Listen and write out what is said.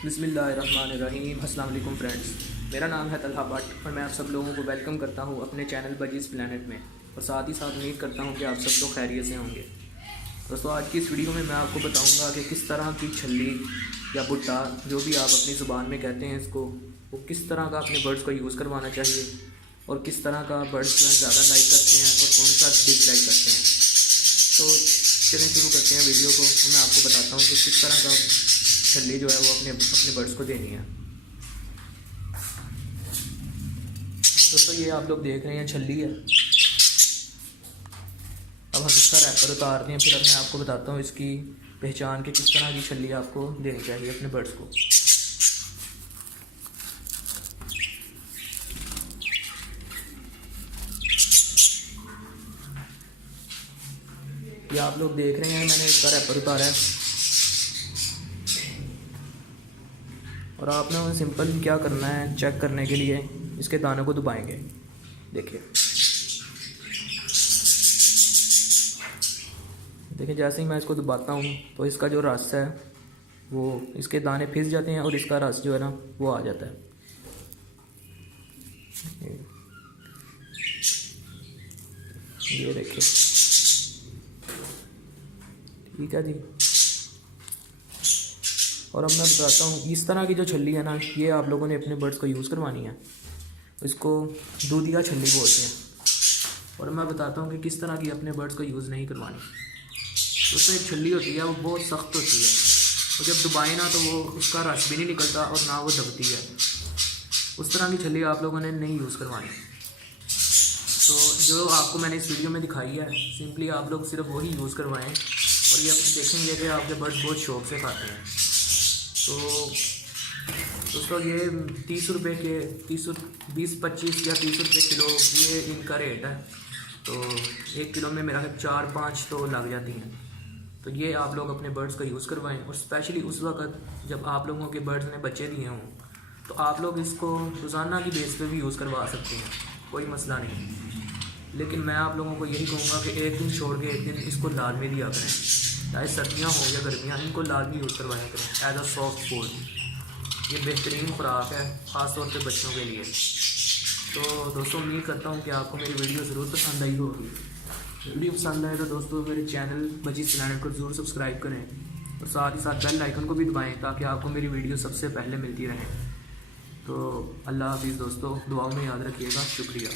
बिस्मिल्लाहिर्रहमानिर्रहीम। अस्सलाम वालेकुम फ्रेंड्स, मेरा नाम है तलहा भट्ट और मैं आप सब लोगों को वेलकम करता हूं अपने चैनल बजीज़ प्लैनेट में। और साथ ही साथ उम्मीद करता हूं कि आप सब लोग खैरियत से होंगे। दोस्तों, आज की इस वीडियो में मैं आपको बताऊंगा कि किस तरह की छल्ली या भुट्टा, जो भी आप अपनी ज़ुबान में कहते हैं इसको, वो किस तरह का अपने बर्ड्स को यूज़ करवाना चाहिए और किस तरह का बर्ड्स जो है ज़्यादा लाइक करते हैं और कौन सा डिसलाइक करते हैं। तो चलें शुरू करते हैं वीडियो को और मैं आपको बताता हूँ कि किस तरह का छल्ली जो है वो अपने अपने बर्ड्स को देनी है। दोस्तों, ये आप लोग देख रहे हैं छल्ली है। अब हम इसका रैपर उतारते हैं, फिर अब मैं आपको बताता हूँ इसकी पहचान के किस तरह की छल्ली आपको देनी चाहिए अपने बर्ड्स को। ये आप लोग देख रहे हैं, मैंने इसका रैपर उतारा है और आपने सिंपल क्या करना है, चेक करने के लिए इसके दानों को दबाएंगे। देखिए देखिए, जैसे ही मैं इसको दबाता हूँ तो इसका जो रस है वो, इसके दाने फिस जाते हैं और इसका रस जो है ना वो आ जाता है। ये देखिए, ठीक है जी। और अब मैं बताता हूँ, इस तरह की जो छल्ली है ना, ये आप लोगों ने अपने बर्ड्स को यूज़ करवानी है। इसको दूधिया छल्ली बोलते हैं। और मैं बताता हूँ कि किस तरह की अपने बर्ड्स को यूज़ नहीं करवानी। उसमें एक छल्ली होती है, वो बहुत सख्त होती है और जब दबाए ना तो वो उसका रस भी नहीं निकलता और ना वो दबती है। उस तरह की छल्ली आप लोगों ने नहीं यूज़ करवानी। तो जो आपको मैंने इस वीडियो में दिखाई है, सिंपली आप लोग सिर्फ वही यूज़ करवाएं और ये देखेंगे कि आपके बर्ड्स बहुत शौक़ से खाते हैं। तो दोस्तों, ये 30 रुपये के 20-25 या 30 रुपये किलो ये इनका रेट है। तो 1 किलो में मेरा 4-5 तो लग जाती हैं। तो ये आप लोग अपने बर्ड्स का यूज़ करवाएं और स्पेशली उस वक्त जब आप लोगों के बर्ड्स ने बच्चे दिए हों, तो आप लोग इसको रोज़ाना की बेस पे भी यूज़ करवा सकते हैं, कोई मसला नहीं। लेकिन मैं आप लोगों को यही कहूँगा कि एक दिन छोड़ के एक दिन इसको लाजमी दिया करें, चाहे सर्दियाँ हो या गर्मियाँ, इनको लाजमी यूज़ करवाया करें एज अ सॉफ्ट फूड। ये बेहतरीन खुराक है ख़ास तौर पे बच्चों के लिए। तो दोस्तों, उम्मीद करता हूँ कि आपको मेरी वीडियो ज़रूर पसंद आई होगी। वीडियो पसंद आए तो दोस्तों मेरे चैनल बजीज़ प्लैनेट को ज़रूर सब्सक्राइब करें और साथ ही साथ बेल आइकन को भी दबाएं ताकि आपको मेरी वीडियो सबसे पहले मिलती रहे। तो अल्लाह हाफिज़ दोस्तों, दुआओं में याद रखिएगा। शुक्रिया।